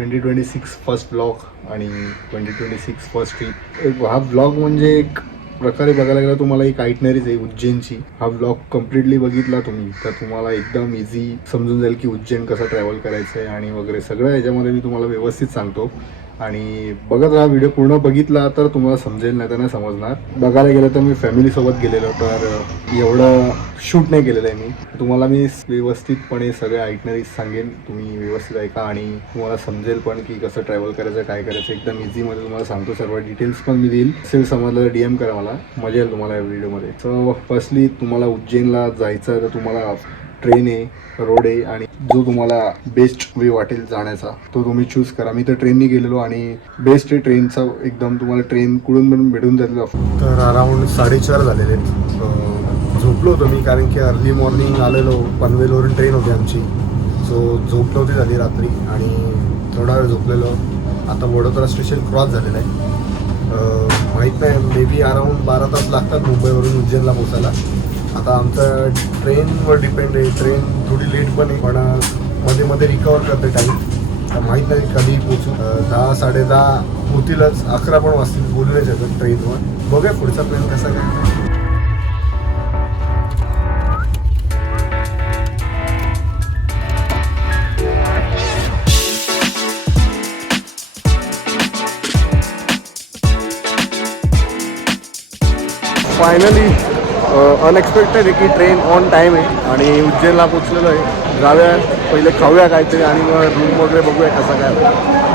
2026 first blog आणि 2026 first trip. हा blog म्हणजे एक प्रकारे बघायला गेला तुम्हाला एक आयटनरीज आहे उज्जैनची. हा ब्लॉग कम्प्लिटली बघितला तुम्ही तर तुम्हाला एकदम इझी समजून जाईल की उज्जैन कसं ट्रॅव्हल करायचं आहे आणि वगैरे सगळं याच्यामध्ये मी तुम्हाला व्यवस्थित सांगतो. आणि बघत हा व्हिडिओ पूर्ण बघितला तर तुम्हाला समजेल, नाही तर नाही समजणार. बघायला गेलं तर मी फॅमिलीसोबत गेलेलो, तर एवढं शूट नाही केलेलं आहे मी. तुम्हाला मी व्यवस्थितपणे सगळे आयटनरीज सांगेन, तुम्ही व्यवस्थित ऐका आणि तुम्हाला समजेल पण की कसं ट्रॅव्हल करायचं, काय करायचं. एकदम इझीमध्ये तुम्हाला सांगतो, सर्व डिटेल्स पण मी देईल. असेल समजलं तर DM करा मला, मजा येईल तुम्हाला या व्हिडिओमध्ये. सो फर्स्टली तुम्हाला उज्जैनला जायचं आहे तर तुम्हाला ट्रेन आहे, रोड आहे आणि जो तुम्हाला बेस्ट वे वाटेल जाण्याचा तो तुम्ही चूज करा. मी तर ट्रेननी गेलेलो आणि बेस्ट आहे ट्रेनचा. एकदम तुम्हाला ट्रेन कुठून पण भेटून जाईल. तर अराऊंड 4:30 झालेले आहेत. झोपलो होतो मी कारण की अर्ली मॉर्निंग आलेलो. पनवेलवरून ट्रेन होती आमची. सो झोप नव्हती झाली रात्री आणि थोडा वेळ झोपलेलो. आता वडोदरा स्टेशन क्रॉस झालेलं आहे. माहीत नाही, मे बी अराऊंड 12 तास लागतात मुंबईवरून उज्जैनला पोचायला. आता आमचं ट्रेनवर डिपेंड आहे. ट्रेन थोडी लेट पण आहे, पण मध्ये मध्ये रिकवर करते टाईम. तर माहीत नाही कधी पोचू. 10 10:30 होतीलच, 11 पण वाजतील, बोलू नाही शकत ट्रेनवर. बघूया पुढचा प्लॅन कसा काय. फायनली अनएक्सपेक्टेड आहे की ट्रेन ऑन टाईम आहे आणि उज्जैनला पोचलेलो आहे. जाऊया, पहिले खाऊया काहीतरी आणि मग रूम वगैरे बघूया कसा काय.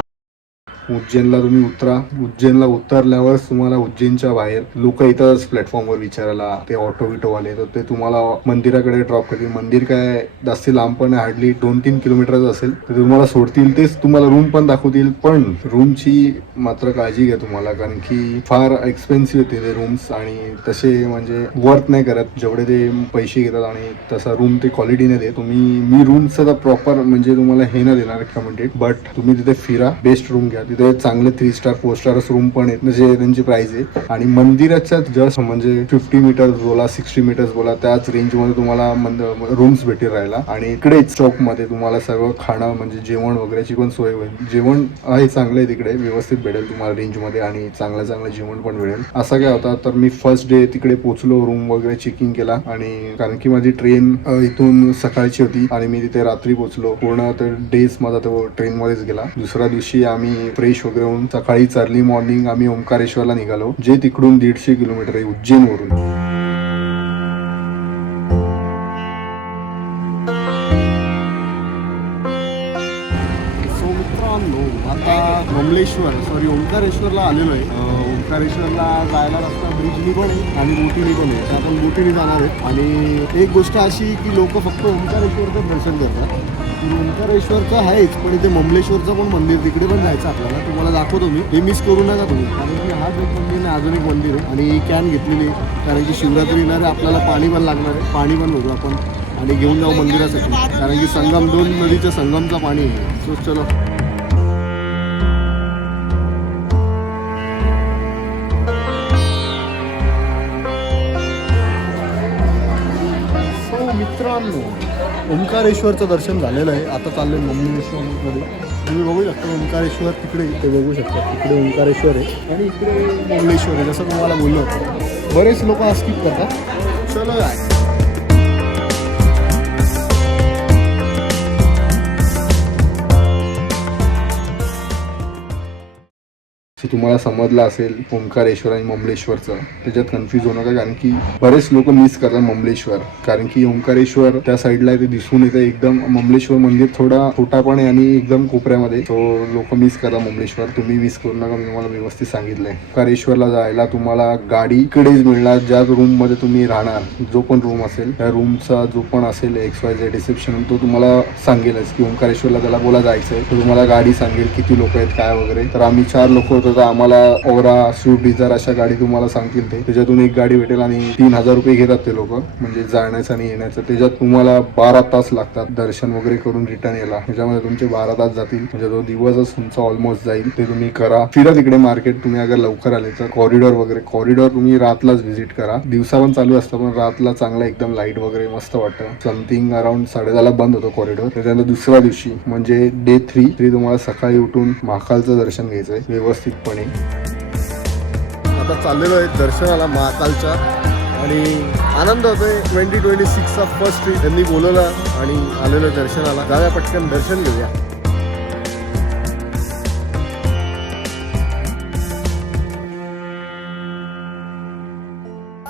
उज्जैनला तुम्ही उतरा. उज्जैनला उतरल्यावरच तुम्हाला उज्जैनच्या बाहेर लोक येतातच प्लॅटफॉर्मवर विचारायला, ते ऑटो विटोवाले. तर ते तुम्हाला मंदिराकडे ड्रॉप करतील. मंदिर काय जास्त लांब पण हार्डली 2-3 किलोमीटरच असेल. तर तुम्हाला सोडतील, तेच तुम्हाला रूम पण दाखवतील. पण रूमची मात्र काळजी घ्या तुम्हाला, कारण की फार एक्सपेन्सिव्ह होते ते रूम्स आणि तसे म्हणजे वर्थ नाही करत जेवढे ते पैसे घेतात. आणि तसा रूम ते क्वालिटी नाही देत. मी रूमचं प्रॉपर म्हणजे तुम्हाला हे नाही देणार रिकमेंडेड, बट तुम्ही तिथे फिरा, बेस्ट रूम घ्या. तिथे चांगले 3 स्टार 4 स्टारच रूम पण आहेत, म्हणजे त्यांची प्राइस आहे. आणि मंदिराच्या जस्ट म्हणजे 50 मीटर्स बोला, 60 मीटर्स बोला, त्याच रेंजमध्ये तुम्हाला रूम्स भेटेल राहायला. आणि इकडेच चौकमध्ये तुम्हाला सर्व खाणं म्हणजे जेवण वगैरेची पण सोय होईल. जेवण आहे चांगलं आहे तिकडे, व्यवस्थित भेटेल तुम्हाला रेंजमध्ये आणि चांगलं जेवण पण मिळेल. असं काय होता तर मी फर्स्ट डे तिकडे पोचलो, रूम वगैरे चेकिंग केला. आणि कारण की माझी ट्रेन इथून सकाळची होती आणि मी तिथे रात्री पोचलो. पूर्ण तर डेज माझा तो ट्रेनमध्येच गेला. दुसऱ्या दिवशी आम्ही फ्रेश वगैरे होऊन सकाळीच अर्ली मॉर्निंग आम्ही ओंकारेश्वरला निघालो, जे तिकडून 150 किलोमीटर आहे उज्जैनवरून. आता ओंकारेश्वरला आलेलो आहे. ओंकारेश्वरला जायला रस्ता ब्रिजनी पण आहे आणि बोटीनी पण आहे. तर आपण बोटीने जाणार आहे. आणि एक गोष्ट अशी की लोक फक्त ओंकारेश्वरचं दर्शन करतात. ओंकारेश्वरचं आहेच, पण इथे ममलेश्वरचं पण मंदिर, तिकडे पण जायचं आपल्याला. तुम्हाला दाखवतो मी, हे मिस करू नका तुम्ही. कारण की हा एक मंदिर आहे, अजून एक मंदिर आहे. आणि कॅन घेतलेली आहे कारण की शिवरात्री येणार आहे, आपल्याला पाणी पण लागणार आहे. पाणी पण बघू आपण आणि घेऊन जाऊ मंदिरासाठी, कारण की संगम 2 नदीचं संगमचं पाणी आहे. सो चलो. मित्रांनो, ओंकारेश्वरचं दर्शन झालेलं आहे. आता चाललं आहे ममलेश्वरमध्ये. तुम्ही बघू शकता ओंकारेश्वर तिकडे, ते बघू शकता तिकडे ओंकारेश्वर आहे आणि इकडे ममलेश्वर आहे. जसं तुम्हाला बोललो होतं, बरेच लोक स्किप करतात. चलो आहे. तुम्हाला समजलं असेल ओंकारेश्वर आणि ममलेश्वरचं, त्याच्यात कन्फ्यूज होऊ नका, कारण की बरेच लोक मिस करतात ममलेश्वर. कारण की ओंकारेश्वर त्या साईडला ते दिसून येतं एकदम. ममलेश्वर मंदिर थोडा छोटा पण आहे आणि एकदम कोपऱ्यामध्ये, तो लोक मिस करतात ममलेश्वर. तुम्ही मिस करू नका, मी तुम्हाला व्यवस्थित सांगितलंय. ओंकारेश्वरला जायला तुम्हाला गाडी इकडेच मिळणार. ज्या रूम मध्ये तुम्ही राहणार, जो पण रूम असेल त्या रूमचा जो पण असेल XYZ रिसेप्शन, तो तुम्हाला सांगेलच की ओंकारेश्वरला त्याला बोला जायचंय. तो तुम्हाला गाडी सांगेल किती लोक आहेत काय वगैरे. तर आम्ही 4 लोक होतो, तर आम्हाला ओरा स्विफ्ट डिझायर अशा गाडी तुम्हाला सांगतील ते, त्याच्यातून एक गाडी भेटेल आणि 3,000 रुपये घेतात ते लोक, म्हणजे जाण्याचं आणि येण्याचं. त्याच्यात तुम्हाला 12 तास लागतात दर्शन वगैरे करून रिटर्न यायला. त्याच्यामध्ये तुमचे 12 तास जातील, म्हणजे तो दिवसच तुमचा ऑलमोस्ट जाईल. ते तुम्ही करा, फिरा तिकडे मार्केट. तुम्ही अगर लवकर आले तर कॉरिडॉर तुम्ही रातलाच व्हिजिट करा. दिवसा पण चालू असतं, पण रातला चांगला एकदम लाईट वगैरे मस्त वाटतं. समथिंग अराउंड 10:30 बंद होतो कॉरिडॉर. त्याच्यानंतर दुसऱ्या दिवशी म्हणजे डे 3 तुम्हाला सकाळी उठून महाकालचं दर्शन घ्यायचंय व्यवस्थितपणे. आता चाललेलो आहे दर्शनाला महाकालच्या आणि आनंद होतोय. 2026चा फर्स्ट ट्रिप त्यांनी बोलवलं आणि आलेलो दर्शनाला. जाऊया पटकन दर्शन घेऊया.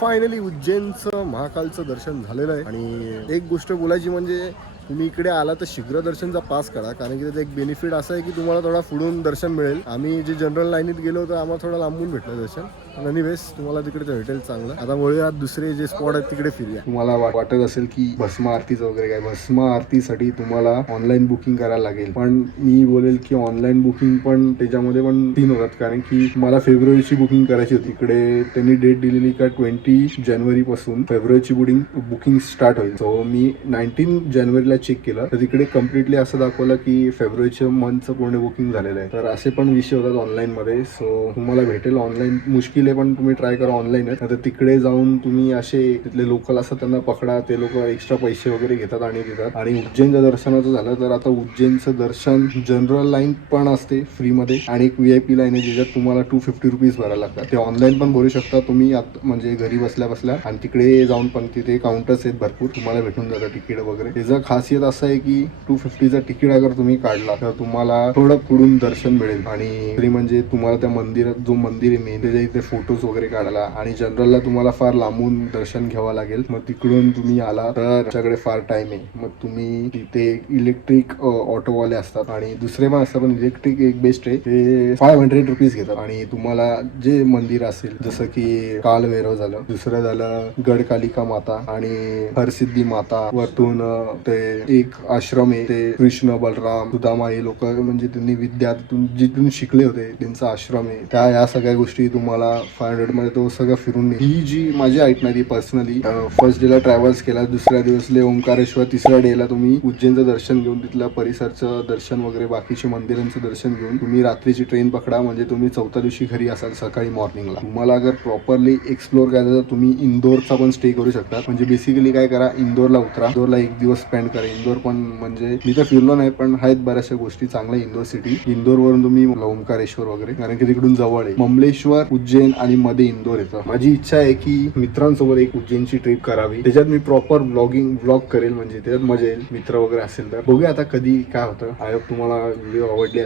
फायनली उज्जैनचं महाकालचं दर्शन झालेलं आहे. आणि एक गोष्ट बोलायची म्हणजे तुम्ही इकडे आला तर शीघ्र दर्शनचा पास काढा, कारण की त्याचा एक बेनिफिट असं आहे की तुम्हाला थोडा पुढून दर्शन मिळेल. आम्ही जे जनरल लाईनीत गेलो होतो आम्हाला थोडं लांबून भेटलं दर्शन. पण एनिवेज तुम्हाला तिकडे भेटेल चांगलं. आता वळूया दुसरे जे स्पॉट आहेत तिकडे फिरूया. तुम्हाला वाटत असेल की भस्म आरतीचं वगैरे काय, भस्म आरतीसाठी तुम्हाला ऑनलाईन बुकिंग करायला लागेल. पण मी बोलेल की ऑनलाईन बुकिंग पण त्याच्यामध्ये पण 3 होतात, कारण की मला फेब्रुवारीची बुकिंग करायची होती. इकडे त्यांनी डेट दिलेली का 20 जानेवारी पासून फेब्रुवारीची बुकिंग स्टार्ट होईल. सो मी 19 जानेवारीला चेक केलं तर तिकडे कम्प्लिटली असं दाखवलं की फेब्रुवारीच्या मंथचं पूर्ण बुकिंग झालेलं आहे. तर असे पण विषय होतात ऑनलाईन मध्ये. सो तुम्हाला भेटेल ऑनलाईन, मुश्किल आहे पण तुम्ही ट्राय करा ऑनलाईनच. आता तिकडे जाऊन तुम्ही असे तिथले लोकल असतात त्यांना पकडा, ते लोक एक्स्ट्रा पैसे वगैरे घेतात आणि देतात. आणि उज्जैनच्या दर्शनाचं झालं तर आता उज्जैनचं दर्शन जनरल लाईन पण असते फ्रीमध्ये आणि एक VIP लाईन आहे ज्याच्यात तुम्हाला 250 रुपीज भरायला लागतात. ते ऑनलाईन पण भरू शकता तुम्ही म्हणजे घरी बसल्या बसल्या, आणि तिकडे जाऊन पण तिथे काउंटर्स आहेत भरपूर, तुम्हाला भेटून जातं तिकीट वगैरे. त्याचं खासियत असं आहे की 250चं तिकीट अगर तुम्ही काढला तर तुम्हाला थोडं पुढून दर्शन मिळेल. आणि फ्री म्हणजे तुम्हाला त्या मंदिरात जो मंदिर आहे मेन त्याच्या इथे फोटोज वगैरे काढायला. आणि जनरलला तुम्हाला फार लांबून दर्शन घ्यावं लागेल. मग तिकडून तुम्ही आला तर तुमच्याकडे फार टाइम आहे, मग तुम्ही तिथे इलेक्ट्रिक ऑटोवाले असतात आणि दुसरे पण असतात, पण इलेक्ट्रिक एक बेस्ट आहे. ते 500 रुपीज घेतात आणि तुम्हाला जे मंदिर असेल जसं की काल भैरव झालं, दुसरं झालं गडकालिका माता आणि हरसिद्धी माता, वरतून ते एक आश्रम आहे ते कृष्ण बलराम सुदामा हे लोक म्हणजे त्यांनी विद्या जिथून शिकले होते त्यांचा आश्रम आहे. त्या या सगळ्या गोष्टी तुम्हाला 500 मध्ये तो सगळं फिरून. ही जी माझी ऐकणारी पर्सनली फर्स्ट डेला ट्रॅव्हल्स केला, दुसऱ्या दिवसले ओंकारेश्वर, तिसऱ्या डेला तुम्ही उज्जैनचं दर्शन घेऊन तिथल्या परिसरचं दर्शन वगैरे बाकीच्या मंदिरांचं दर्शन घेऊन तुम्ही रात्रीची ट्रेन पकडा, म्हणजे तुम्ही 4थ्या दिवशी घरी असाल सकाळी मॉर्निंगला. तुम्हाला अगर प्रॉपरली एक्सप्लोर करायचं तर तुम्ही इंदोरचा पण स्टे करू शकता. म्हणजे बेसिकली काय करा, इंदोरला उतरा, इंदोरला एक दिवस स्पेंड करा. इंदोर पण म्हणजे मी तर फिरलो नाही पण आहेत बऱ्याचशा गोष्टी चांगल्या इंदोर सिटी. इंदोर वरून तुम्ही ओंकारेश्वर वगैरे, कारण की तिकडून जवळ आहे. ममलेश्वर, उज्जैन आणि मध्ये इंदोर येतं. माझी इच्छा आहे की मित्रांसोबत एक उज्जैनची ट्रिप करावी, त्याच्यात मी प्रॉपर ब्लॉग करेल, म्हणजे त्याच्यात मजा येईल. मित्र वगैरे असेल तर बघूया आता कधी काय होतं. आय होप तुम्हाला व्हिडिओ आवडले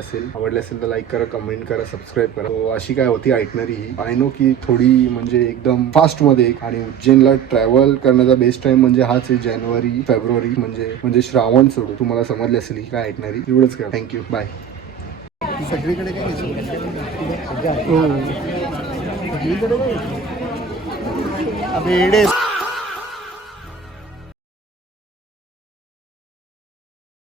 असेल तर लाईक करा, कमेंट करा, सबस्क्राईब करा. अशी काय होती आयटनरी ही. आय नो की थोडी म्हणजे एकदम फास्ट मध्ये, आणि उज्जैनला ट्रॅव्हल करण्याचा बेस्ट टाइम म्हणजे हाच आहे, जानेवारी फेब्रुवारी, म्हणजे श्रावण सोडून. तुम्हाला समजले असेल की काय ऐकणारी. एवढंच करा. Thank you, bye. सगळीकडे काय सगळीकडे